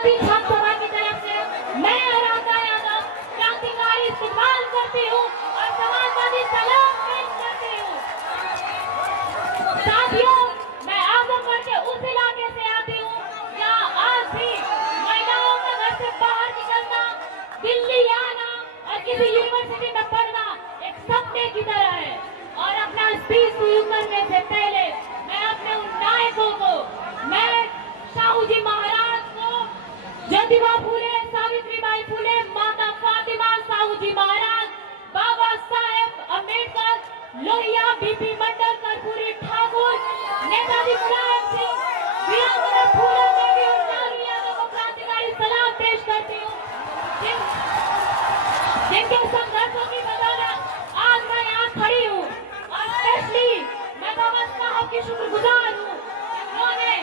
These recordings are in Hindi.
अभी छात्रसभा की तरफ से मैं आराधना यादव क्रांतिकारी इस्तेमाल करती हूँ और समाजवादी सलाम पेश करती हूँ। साथियों, मैं आजमगढ़ के उस इलाके से आती हूँ जहाँ आज भी महिलाओं का घर से बाहर निकलना, दिल्ली आना और किसी यूनिवर्सिटी में पढ़ना एक सपने की तरह है। और अपना स्पीच शुरू करने से पहले मैं अपने उन नायकों को, मैं शाहू जी महाराज को, ज्योतिबा फूले, सावित्रीबाई फूले, माता फातिमा, शाहू जी महाराज, बाबा साहेब अम्बेडकर, लोहिया, बीपी मंडल, कर्पूरी ठाकुर, नेताजी मुलायम सिंह, वीरांगना फूले देवी और लालू यादव को क्रांतिकारी सलाम पेश करती हूँ, जिनके संघर्षों की बदौलत आज मैं यहाँ खड़ी हूँ। और स्पेशली मैं बाबा साहब की शुक्रगुजार हूँ, जिन्होंने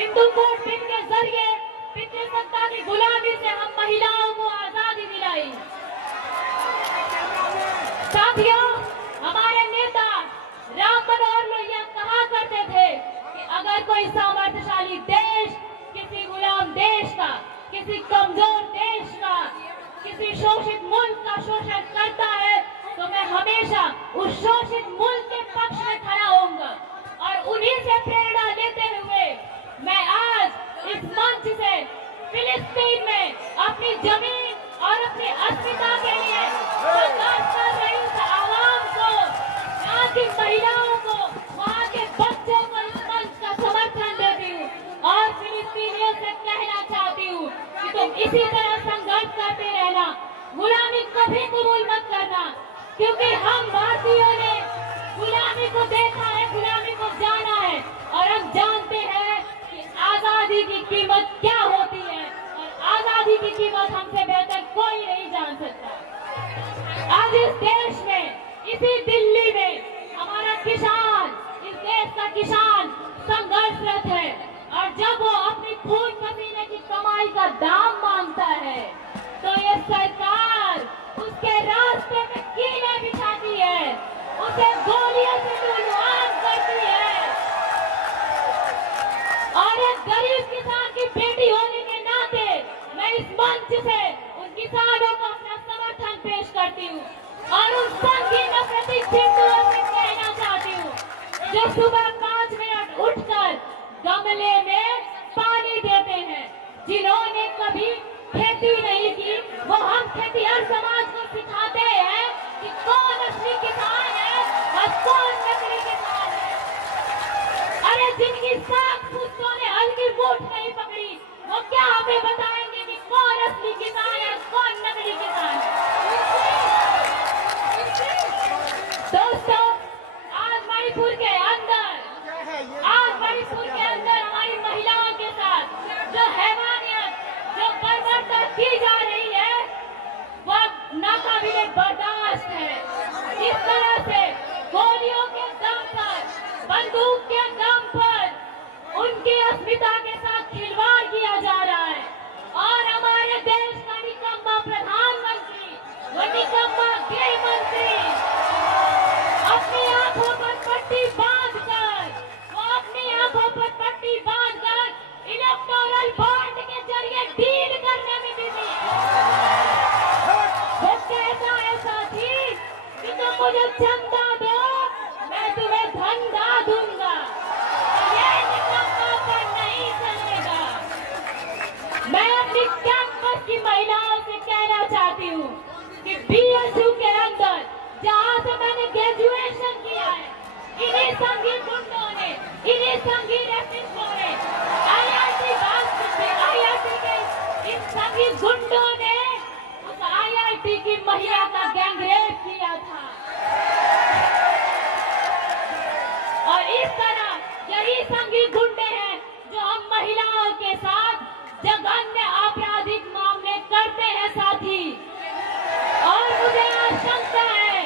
हिंदू कोड बिल के जरिए पितृसत्ता की गुलामी से हम महिलाओं को आजादी दिलाई। साथियों, हमारे नेता राम मनोहर लोहिया कहा करते थे कि अगर कोई सामर्थ्यशाली देश किसी गुलाम देश का, किसी कमजोर देश का, किसी शोषित मुल्क का शोषण करता है तो मैं हमेशा उस शोषित मुल्क के पक्ष में खड़ा होऊंगा। और उन्हीं से प्रेरणा लेते हुए मैं आज इस मंच से फिलिस्तीन में अपनी जमीन और अपनी अस्मिता के लिए संघर्ष कर रही उस आवाम को, यहाँ की महिलाओं को, वहाँ के बच्चों को इस मंच का समर्थन देती हूँ और फिलिस्तीनियों से कहना चाहती हूँ कि तुम इसी तरह संघर्ष करते रहना, गुलामी कभी कबूल मत करना, क्योंकि हम भारतीयों ने गुलामी को देखा है, गुलामी को जाना है और हम जानते हैं कि आजादी की कीमत क्या होती है और आजादी की कीमत हमसे बेहतर कोई नहीं जान सकता। आज इस देश में, इसी दिल्ली में हमारा किसान, इस देश का किसान संघर्षरत है और जब वो अपनी खून पसीने की कमाई का दाम मांगता है तो ये सरकार उसके रास्ते में कीले बिछाती है, उसे गोलियों से लूलुआन करती है। और एक गरीब किसान की बेटी होने के नाते मैं इस मंच से उन किसानों को अपना समर्थन पेश करती हूँ और उन संघी नफरती हिंदुओं से कहना चाहती हूँ जो सुबह 5 मिनट उठकर गमले में पानी देते हैं, जिन्होंने कभी खेती नहीं की, वो हम खेतीहर समाज को सिखाते हैं कि कौन असली किसान है और कौन नकली किसान है। अरे जिनकी साख पुस्तों ने हल्की मूठ नहीं पकड़ी, वो क्या हमें बताएंगे कि कौन असली किसान है, कौन नकली किसान है। दोस्तों, आज मणिपुर के अंदर हमारी महिलाओं के साथ जो हैवानियत, जो बर्बरता की जा रही है, वो नाकाबिले बर्दाश्त है। इस तरह से गोलियों के दम पर, बंदूक के दम पर उनकी अस्मिता के साथ खिलवाड़ किया जा रहा है और हमारे देश का निकम्मा प्रधानमंत्री, वो निकम्मा गृह मंत्री अपनी आंखों पर पट्टी बांधकर इलेक्टोरल बॉन्ड के जरिए डील करने में बिजी है। वो कहता है साथी कि तुम मुझे चंदा दो, मैं तुम्हें धंधा दूंगा। ये निकम्मापन नहीं चलेगा। मैं अपनी कैंपस की महिलाओं से कहना चाहती हूँ कि बीएसयू के अंदर जहाँ से मैंने ग्रेजुएशन किया है, इन्हीं संघी गुंडों ने, इन्हीं संघी रेसिस्टों ने, आईआईटी के इन संघी गुंडों ने उस आईआईटी की महिला का गैंगरेप किया था। और इस तरह यही संघी गुंडे हैं जो हम महिलाओं के साथ जघन्य आपराधिक मामले करते हैं साथी। और मुझे आशंका है,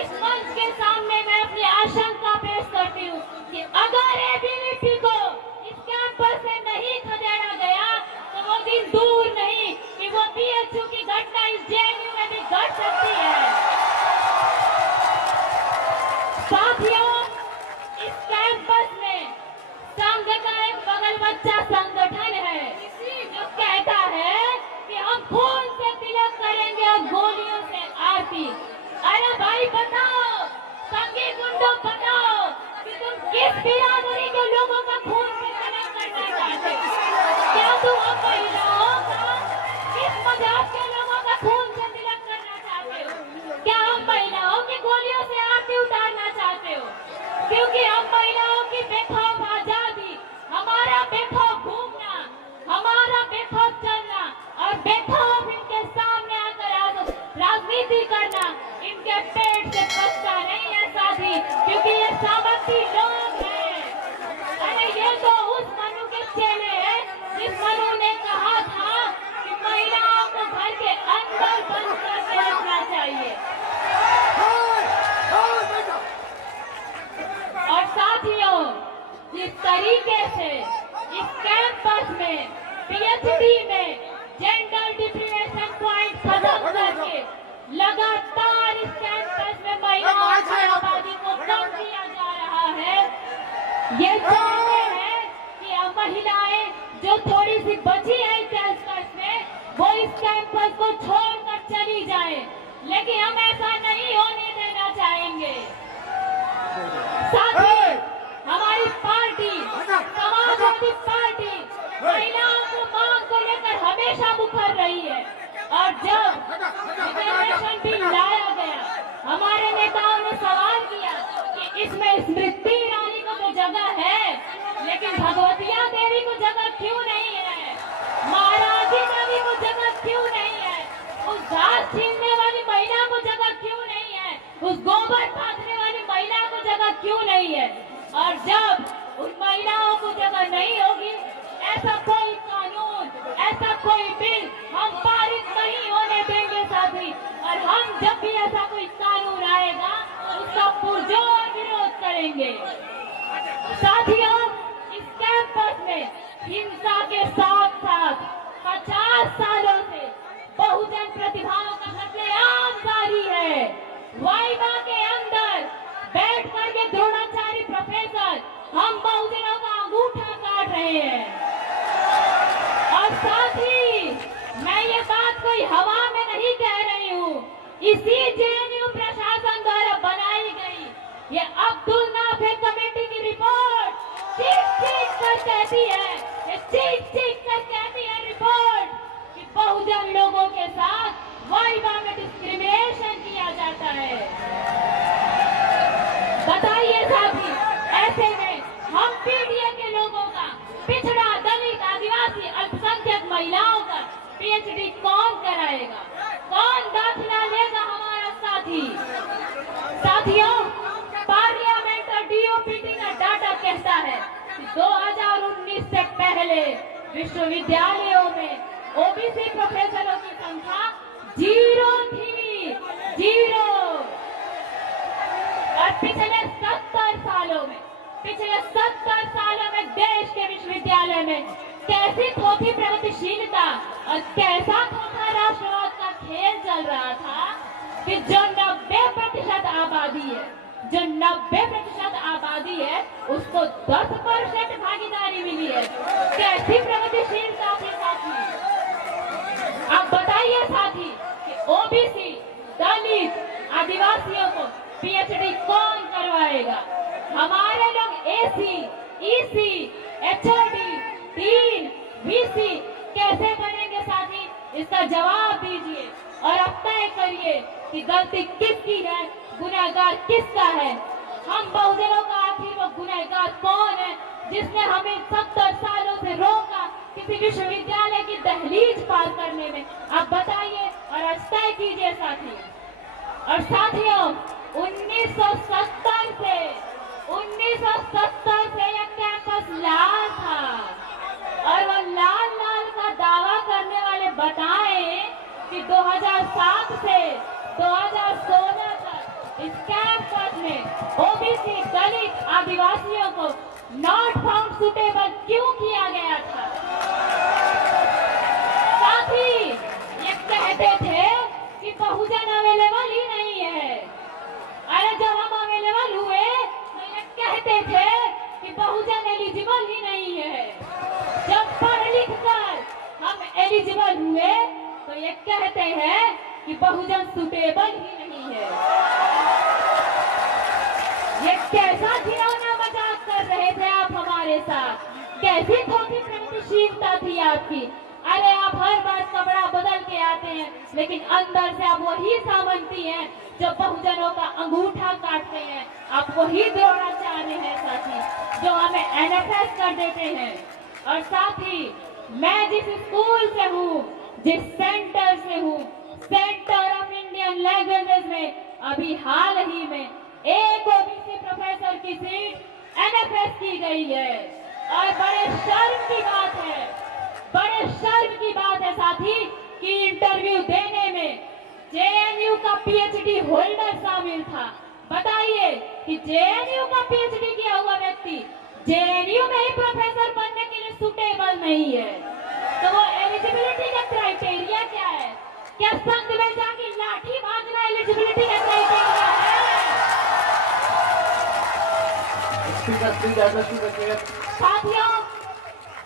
इस मंच के सामने मैं अपनी आशंका पेश करती हूँ कि अगर एबीवीपी को इस कैंपस से नहीं खदेड़ा गया तो वो दिन दूर नहीं कि वो बीएचयू की घटना इस जेएनयू में भी घट सकती है। साथियों, इस कैंपस में बेखौफ इनके सामने आकर राजनीति करना इनके पेट से पचता नहीं है साथी, क्योंकि ये सामर्थी लोग हैं। अरे ये तो उस मनु के चेले हैं जिस मनु ने कहा था कि महिलाओं को घर के अंदर बंद करके रखना चाहिए। और साथियों, जिस तरीके से इस कैंपस में पीएचडी में जेंडर डिप्रिवेशन पॉइंट खत्म करके लगातार इस कैंपस में महिलाओं की आबादी को कम किया जा रहा है। ये चाहते हैं कि अब महिलाएं जो थोड़ी सी बची है कैंपस में वो इस कैंपस को छोड़कर चली जाए, लेकिन हम ऐसा नहीं होने देना चाहेंगे। साथ ही हमारी पार्टी समाजवादी पार्टी महिलाओं को मांग को लेकर हमेशा मुखर रही है। और जब रिजर्वेशन बिल लाया गया, हमारे नेताओं ने सवाल किया कि इसमें स्मृति ईरानी को तो जगह है, लेकिन भगवतिया देवी को जगह क्यों नहीं है, महाराजी देवी को जगह क्यों नहीं है, उस घास छीनने वाली महिला को जगह क्यों नहीं है, उस गोबर फाँकने वाली महिला को जगह क्यों नहीं है। और जब उन महिलाओं को जगह नहीं होगी, ऐसा कोई कानून, ऐसा कोई बिल हम पारित नहीं होने देंगे साथी। और हम जब भी ऐसा कोई कानून आएगा उसका पुरजोर विरोध करेंगे। साथियों, इस कैंपस में हिंसा के साथ साथ 50 सालों से बहुजन प्रतिभाओं का कत्लेआम जारी है। वाइवा के अंदर बैठ करके द्रोणाचार्य प्रोफेसर हम बहुजनों का अंगूठा काट रहे हैं। और साथ ही मैं ये बात कोई हवा में नहीं कह रही हूँ, इसी जेएनयू प्रशासन द्वारा बनाई गई ये अब्दुल नाफे कमेटी की रिपोर्ट चीख कर कहती है, ये चीख कर कहती है रिपोर्ट कि बहुजन लोगों के साथ वाइवा में डिस्क्रिमिनेशन किया जाता है। बताइए साथी, ऐसे में हम पीडीए के लोगों का, पिछड़ा, दलित, आदिवासी, अल्पसंख्यक महिलाओं का पीएचडी कौन कराएगा, कौन दाखिला लेगा हमारा साथी। साथियों, पार्लियामेंट और डीओपीटी का डाटा कहता है कि 2019 से पहले विश्वविद्यालयों में ओबीसी प्रोफेसरों की संख्या 0 थी, 0। और पिछले 70 सालों में देश के विश्वविद्यालय में कैसी थोथी प्रगतिशीलता और कैसा थोथा राष्ट्रवाद का खेल चल रहा था कि जो 90% आबादी है, जो 90% आबादी है उसको 10% भागीदारी मिली है। कैसी प्रगतिशीलता थी साथी। अब बताइए साथी कि ओबीसी, दलित, आदिवासियों को पीएचडी कौन करवाएगा। हमारे लोग AC, EC, HOD, dean, VC कैसे बनेंगे साथी, इसका जवाब दीजिए और अब तय करिए कि गलती किसकी है, गुनहगार किसका है। हम बहुजनों का आखिर वो गुनहगार कौन है जिसने हमें 70 सालों से रोका किसी विश्वविद्यालय की दहलीज पार करने में। आप बताइए और आज तय कीजिए साथी। और साथियों, 1970 से यह कैंपस लाल था और वो लाल का दावा करने वाले बताएं कि 2007 से 2016 तक इस कैंपस में ओबीसी, दलित, आदिवासियों को नॉट फाउंड सुटेबल क्यों किया गया था। साथ ही ये कहते थे कि बहुजन अवेलेबल ही नहीं है। अरे जब हम अवेलेबल हुए तो ये कहते थे कि बहुजन एलिजिबल ही नहीं है। जब पढ़ लिख कर हम एलिजिबल हुए तो ये कहते हैं कि बहुजन सुटेबल ही नहीं है। ये कैसा घिनौना मजाक कर रहे थे आप हमारे साथ, कैसी थोड़ी प्रगतिशीलता थी आपकी। अरे आप हर बार कपड़ा बदल के आते हैं, लेकिन अंदर से आप वही सामंती हैं जो बहुजनों का अंगूठा काटते हैं। आप वही द्रोणाचार्य हैं साथी, जो हमें एनएफएस कर देते हैं। और साथ ही मैं जिस स्कूल से हूँ जिस सेंटर से हूँ, सेंटर ऑफ इंडियन लैंग्वेजेस में अभी हाल ही में एक ओबीसी प्रोफेसर की सीट एनएफएस की गई है। और बड़े शर्म की बात है, बड़े शर्म की बात है साथी कि इंटरव्यू देने में जेएनयू का पीएचडी होल्डर शामिल था। बताइए कि जेएनयू का पीएचडी किया हुआ व्यक्ति जेएनयू में ही प्रोफेसर बनने के लिए सुटेबल नहीं है, तो वो एलिजिबिलिटी का क्राइटेरिया क्या है? क्या संघ में जाके लाठी भाजना एलिजिबिलिटी का क्राइटेरिया है? साथियों,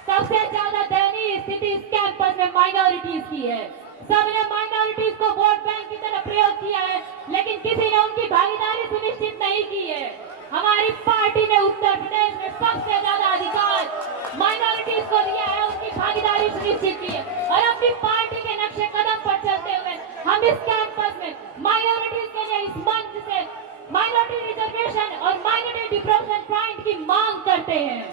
सबसे ज्यादा दयनीय स्थिति इस कैंपस में माइनॉरिटीज की है। सबने माइनॉरिटीज को वोट बैंक की तरह प्रयोग किया है, लेकिन किसी ने उनकी भागीदारी सुनिश्चित नहीं की है। हमारी पार्टी ने उत्तर प्रदेश में सबसे ज्यादा अधिकार माइनॉरिटीज को दिया है, उनकी भागीदारी सुनिश्चित की है। और अपनी पार्टी के नक्शे कदम पर चलते हुए हम इस कैंपस में माइनॉरिटीज के लिए इस मंच से माइनॉरिटी रिजर्वेशन और माइनॉरिटी डिप्रोशन पॉइंट की मांग करते हैं।